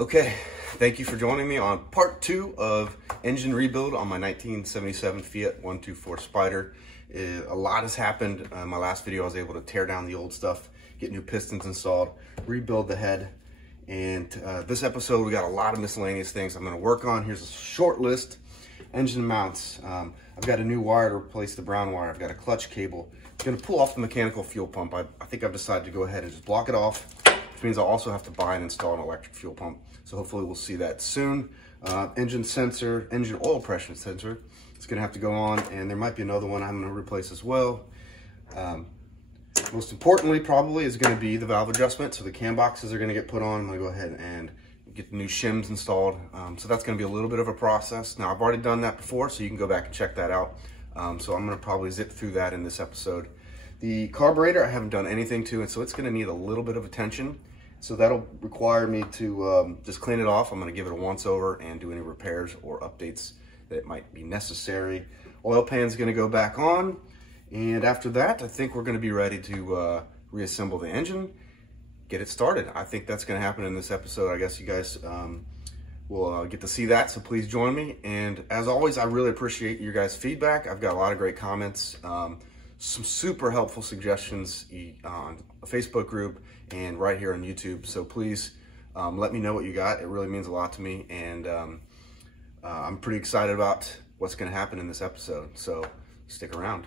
Okay, thank you for joining me on part 2 of engine rebuild on my 1977 Fiat 124 Spider. A lot has happened. In my last video, I was able to tear down the old stuff, get new pistons installed, rebuild the head. And this episode, we got a lot of miscellaneous things I'm going to work on. Here's a short list. Engine mounts. I've got a new wire to replace the brown wire. I've got a clutch cable. I'm going to pull off the mechanical fuel pump. I think I've decided to go ahead and just block it off, which means I'll also have to buy and install an electric fuel pump. So hopefully we'll see that soon. Engine sensor, engine oil pressure sensor. It's going to have to go on, and there might be another one I'm going to replace as well. Most importantly, probably, is going to be the valve adjustment. So the cam boxes are going to get put on. I'm going to go ahead and get the new shims installed. So that's going to be a little bit of a process. Now, I've already done that before, so you can go back and check that out. So I'm going to probably zip through that in this episode. The carburetor, I haven't done anything to it, so it's going to need a little bit of attention. So that'll require me to just clean it off. I'm going to give it a once over and do any repairs or updates that might be necessary. Oil pan's going to go back on. And after that, I think we're going to be ready to reassemble the engine, get it started. I think that's going to happen in this episode. I guess you guys will get to see that, so please join me. And as always, I really appreciate your guys' feedback. I've got a lot of great comments, some super helpful suggestions on a Facebook group and right here on YouTube. So please let me know what you got. It really means a lot to me. And I'm pretty excited about what's going to happen in this episode. So stick around.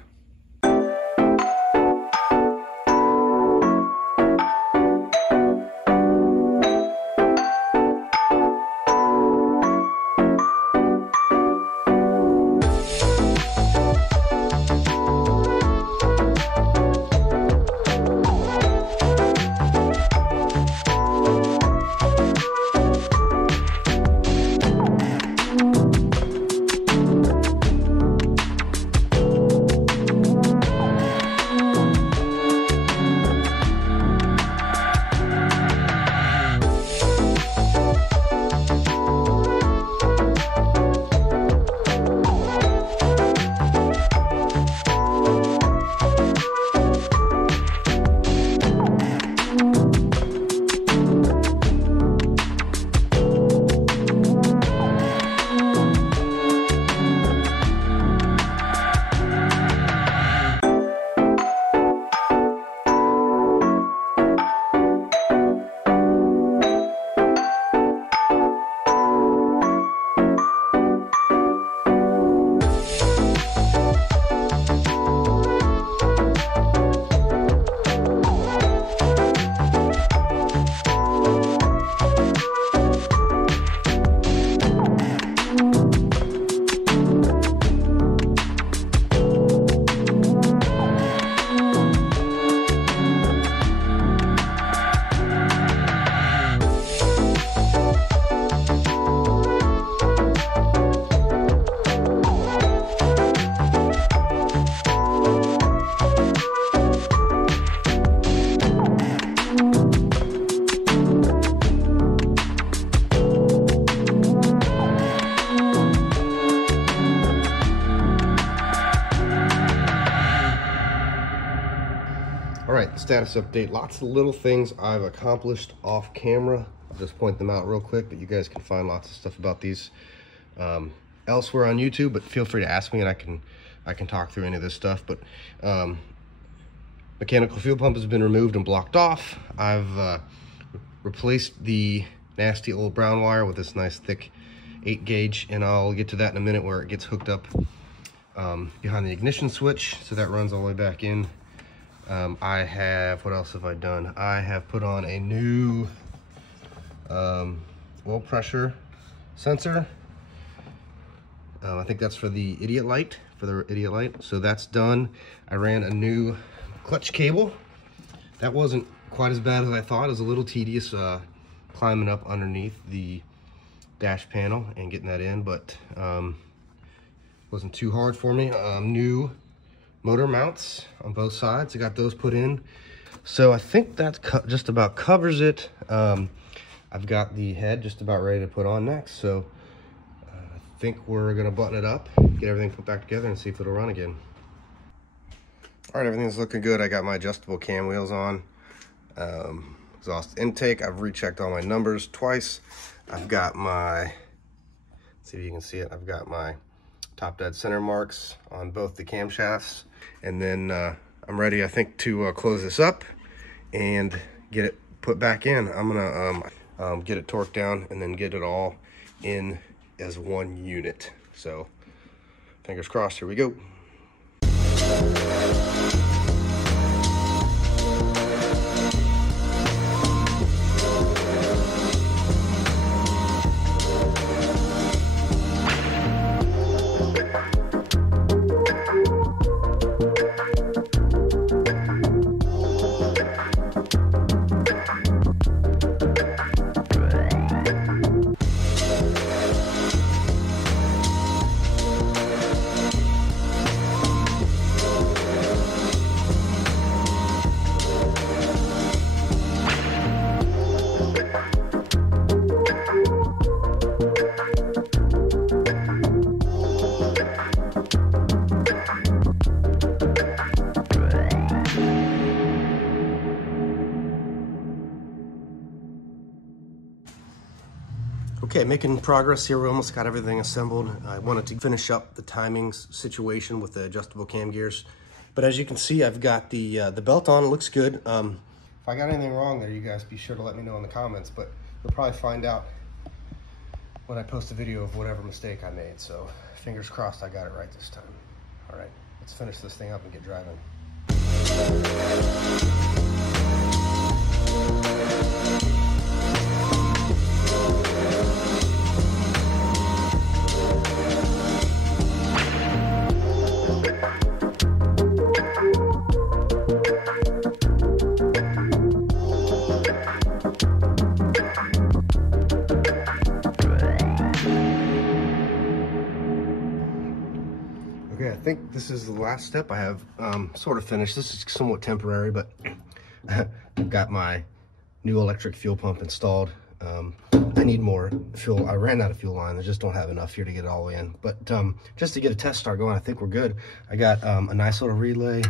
Status update. Lots of little things I've accomplished off camera. I'll just point them out real quick, but you guys can find lots of stuff about these elsewhere on YouTube, but feel free to ask me and I can talk through any of this stuff. But mechanical fuel pump has been removed and blocked off. I've replaced the nasty old brown wire with this nice thick 8 gauge, and I'll get to that in a minute, where it gets hooked up behind the ignition switch, so that runs all the way back in. What else have I done? I have put on a new oil pressure sensor. I think that's for the idiot light, so that's done. I ran a new clutch cable. That wasn't quite as bad as I thought. It was a little tedious climbing up underneath the dash panel and getting that in, but wasn't too hard for me. New motor mounts on both sides. I got those put in. So I think that just about covers it. I've got the head just about ready to put on next. So I think we're gonna button it up, get everything put back together, and see if it'll run again. All right, everything's looking good. I got my adjustable cam wheels on. Exhaust intake, I've rechecked all my numbers twice. I've got my, see if you can see it, I've got my top dead center marks on both the camshafts. And then I'm ready, I think, to close this up and get it put back in. I'm gonna get it torqued down and then get it all in as one unit. So fingers crossed, here we go. Okay, making progress here. We almost got everything assembled. I wanted to finish up the timings situation with the adjustable cam gears. But as you can see, I've got the belt on. It looks good. If I got anything wrong there, you guys be sure to let me know in the comments. But you'll probably find out when I post a video of whatever mistake I made. So fingers crossed I got it right this time. All right, let's finish this thing up and get driving. Okay, I think this is the last step. I have sort of finished. This is somewhat temporary, but I've got my new electric fuel pump installed. I need more fuel. I ran out of fuel line. I just don't have enough here to get it all the way in. But just to get a test start going, I think we're good. I got a nice little relay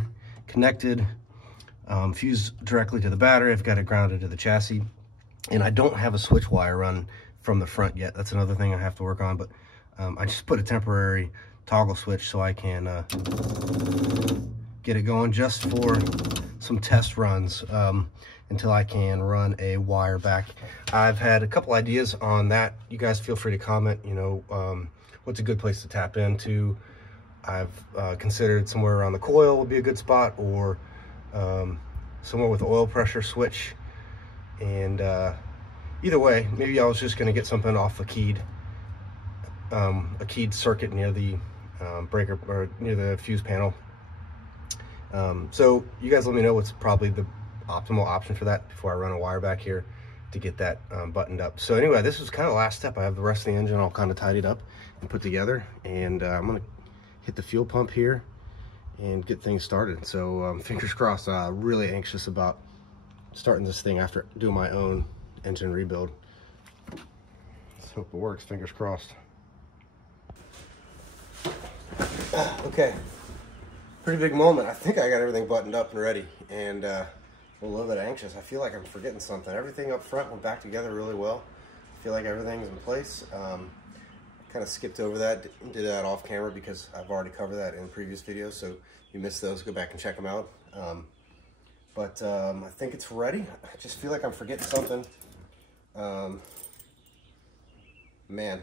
connected, fused directly to the battery. I've got it grounded to the chassis. And I don't have a switch wire run from the front yet. That's another thing I have to work on. But I just put a temporary toggle switch so I can get it going just for some test runs until I can run a wire back. I've had a couple ideas on that. You guys feel free to comment, you know, what's a good place to tap into. I've considered somewhere around the coil would be a good spot, or somewhere with the oil pressure switch. And either way, maybe I was just going to get something off a keyed circuit near the breaker, or near the fuse panel. So you guys let me know what's probably the optimal option for that before I run a wire back here to get that buttoned up. So anyway, this is kind of the last step. I have the rest of the engine all kind of tidied up and put together, and I'm gonna hit the fuel pump here and get things started. So fingers crossed. Really anxious about starting this thing after doing my own engine rebuild. Let's hope it works. Fingers crossed. Okay, pretty big moment. I think I got everything buttoned up and ready, and a little bit anxious. I feel like I'm forgetting something. Everything up front went back together really well. I feel like everything's in place. Kind of skipped over that, did that off camera because I've already covered that in previous videos. So if you missed those, go back and check them out. But I think it's ready. I just feel like I'm forgetting something. Man,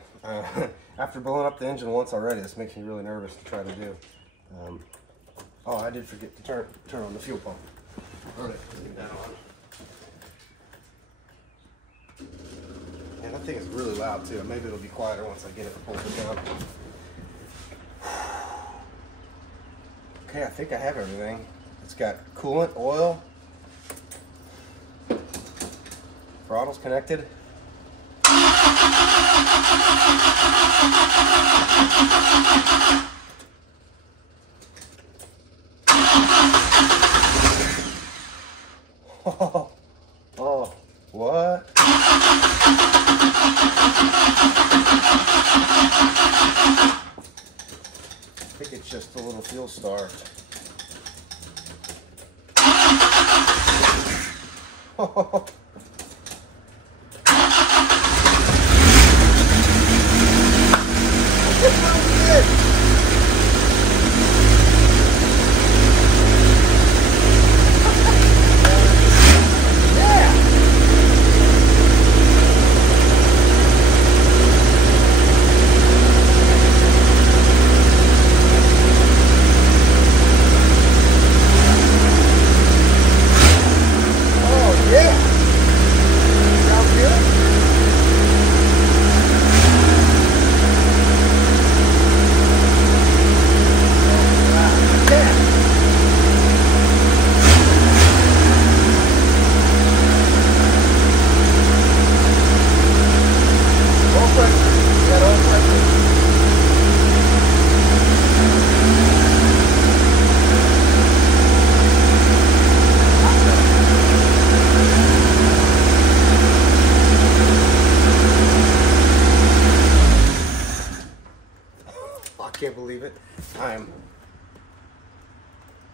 after blowing up the engine once already, this makes me really nervous to try to do. Oh, I did forget to turn on the fuel pump. All right, let's get that on. And that thing is really loud too. Maybe it'll be quieter once I get it pulled down. Okay, I think I have everything. It's got coolant, oil, throttle's connected. Oh, what? I think it's just a little fuel start.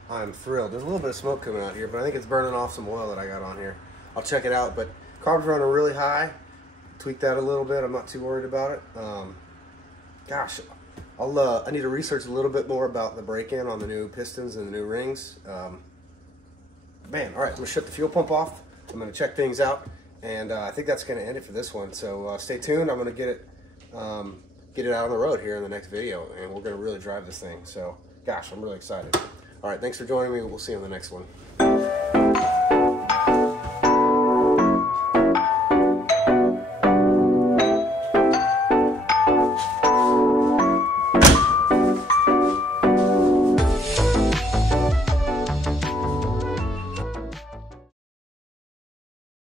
I'm thrilled. There's a little bit of smoke coming out here, but I think it's burning off some oil that I got on here. I'll check it out, but carb's running really high. Tweak that a little bit. I'm not too worried about it. Gosh, I need to research a little bit more about the break-in on the new pistons and the new rings. Man, all right, I'm gonna shut the fuel pump off. I'm gonna check things out, and I think that's gonna end it for this one. So stay tuned. I'm gonna get it out on the road here in the next video, and we're gonna really drive this thing. So, gosh, I'm really excited. All right, thanks for joining me. We'll see you on the next one.